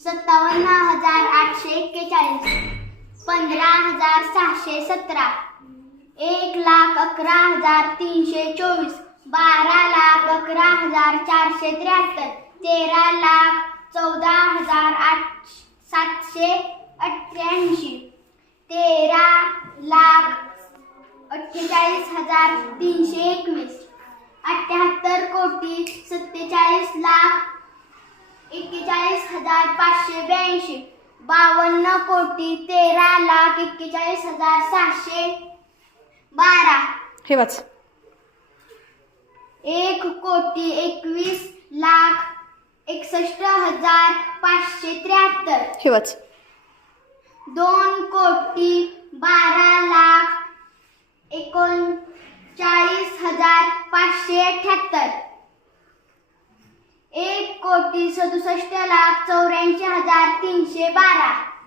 57,841, 15,617, 1,11,324, 12,11,473, 13,14,788, 13,48,321, 78,47,41,582, 52,13,41,612. हे वाच. 1,21,61,573, हे वाच. 2,12,39,578, 1,67,84,312,